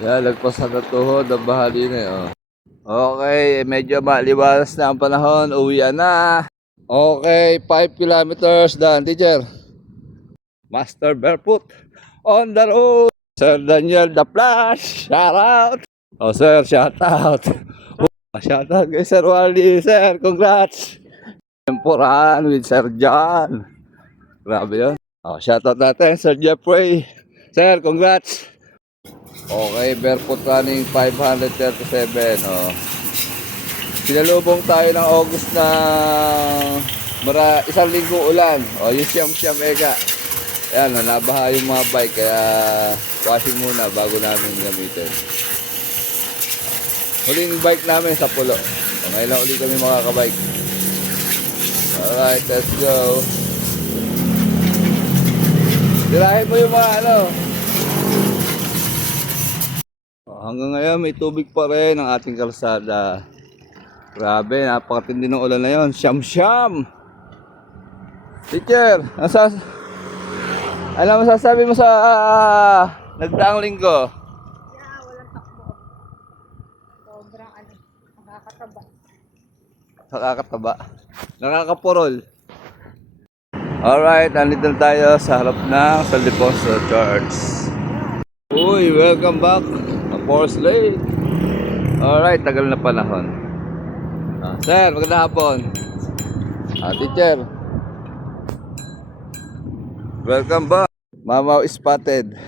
Yan, lagpasan na tuhod ang bahali na yun. Okay, medyo maliwalas na ang panahon. Uwian na. Okay, 5 kilometers done, teacher. Master barefoot on the road. Sir Daniel the Flash, shout out. Oh sir, shout out. Shout out kay Sir Wally, sir, congrats. Temporan with Sir John. Grabe yun. Oh, shout out natin, Sir Jeffrey. Sir, congrats. Okay, barefoot running 537. Oh. Sinalubong tayo ng August na isang linggo ulan. O, yung siyam-siyam ega. Ayan, nabaha yung mga bike. Kaya washing muna bago namin gamitin. Huling bike namin sa Pulo. So, ngayon lang ulit kami makakabike. Alright, let's go. Tirahin mo yung mga ano. Hanggang ngayon may tubig pa rin ang ating kalsada. Grabe, napakatindi ng ulan na yun. Siyam-siyam. Teacher, ano masasabi mo sa nagdaang linggo? Yeah, walang takbo. Sobrang nakakataba. Nakakataba. Nakakapurol. Alright, nandito na tayo sa harap ng San Ildefonso Church. Uy, welcome back. Forest Lake. Alright, tagal na panahon. Sir, magandang hapon. Teacher. Welcome back. Mamaw spotted.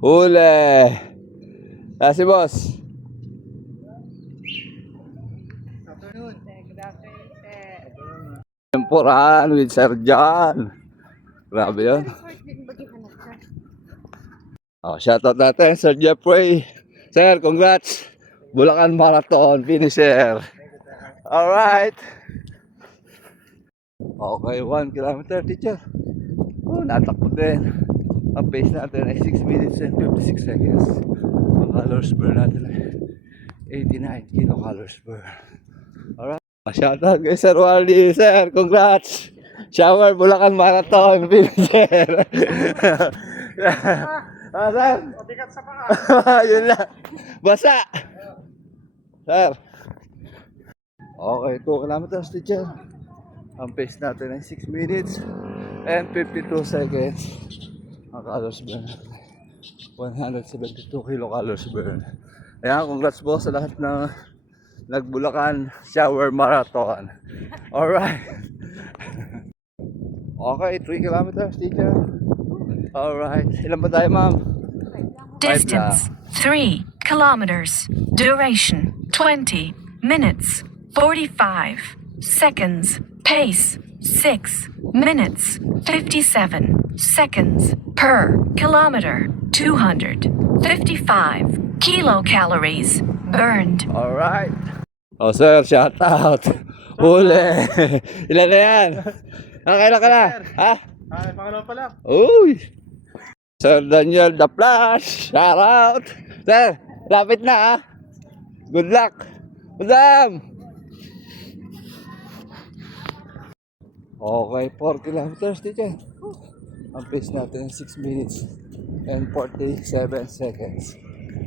Huli. Si boss. Afternoon. Good afternoon, sir. Temporan with Sir John. Grabe yun. Oh, shoutout natin, Sir Jeffrey. Sir, congrats. Bulacan Marathon finisher. Alright. Okay, 1 kilometer, teacher. Oh, natakbo din. Ang pace natin ay 6 minutes and 56 seconds. Ang calories burn natin ay 89 kilocalories burn. Alright. Shoutout kay Sir Wally. Sir, congrats. Shower Bulacan Marathon finisher. Sir. Mabigat sa paa. Yun lang. Basa. Sir. Okay, 2 kilometers, teacher. Ang pace natin ay 6 minutes and 52 seconds. Ang calories burn natin 172 kilocalories burn. Ayan, congrats po sa lahat ng nagbulakan shower marathon. Alright. Okay, 3 kilometers, teacher. Alright. Ilan ba tayo, ma'am? Distance 3 kilometers. Duration 20 minutes 45 seconds. Pace 6 minutes 57 seconds per kilometer. 255 kilocalories burned. Alright. Oh, sir, shout out. Huli. Ilan na yan? Kailan ka na? Ha? Ay, pangalawa pa lang. Uy. Sir Daniel the Flash, shout out. Sir, lapit na ha. Good luck. Madam. Okay, 4 kilometers, teacher. Ang pace natin 6 minutes and 47 seconds.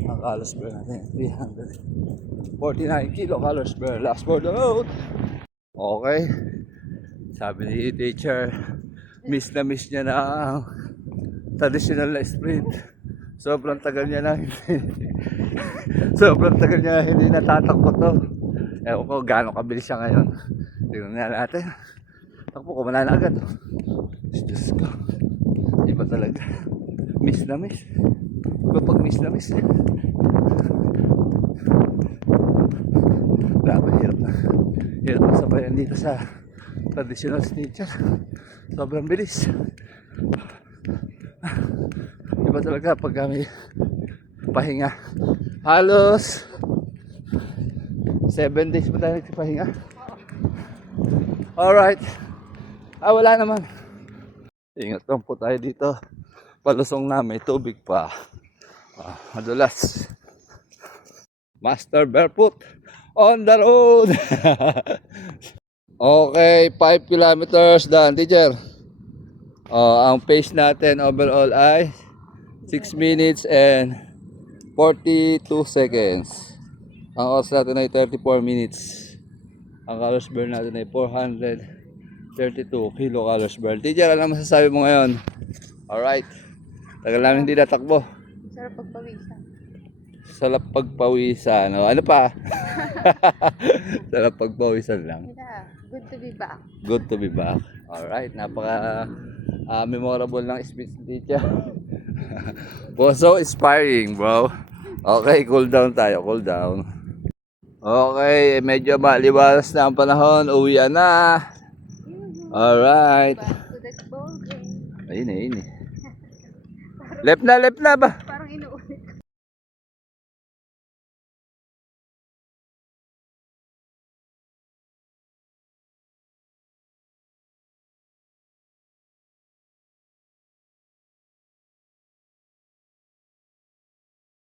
Ang calories burn natin 349 kilocalories burn. Last for the road. Okay. Sabi ni teacher, miss na miss niya na ang traditional na sprint. Sobrang tagal niya na sobrang tagal niya hindi natatakbo to. Ewan ko gaano kabilis siya ngayon. Tingnan nga natin. Takbo ko, wala na agad. Diyos ko. Iba talaga. Miss na miss. Iba pag miss na miss. Grabe, hirap na. Hirap na sabayan dito sa traditional teacher. Sobrang bilis. Iba talaga pag kami pahinga. Halos 7 days pa tayo nagpahinga. Alright. Wala naman. Ingat lang po tayo dito. Palusong na may tubig pa. Madulas. Master barefoot on the road. Okay, 5 kilometers done, teacher. Ang pace natin overall ay 6 minutes and 42 seconds. Ang oras natin ay 34 minutes. Ang calories burn natin ay 432 kilocalories burn. Teacher, ano masasabi mo ngayon? Alright. Tagal namin hindi natakbo. Sarap pagpawisan. Sarap pagpawisan. Ano pa? Sarap pagpawisan lang. Yeah, good to be back. Good to be back. Alright. Napaka memorable ng speech ni teacher. Was so inspiring, bro. Okay, cool down tayo. Cool down. Okay, medyo maliwalas na ang panahon. Uwian na. Alright. Back to the ball game. Ayun eh, ayun eh. Left na ba? Parang inuulit.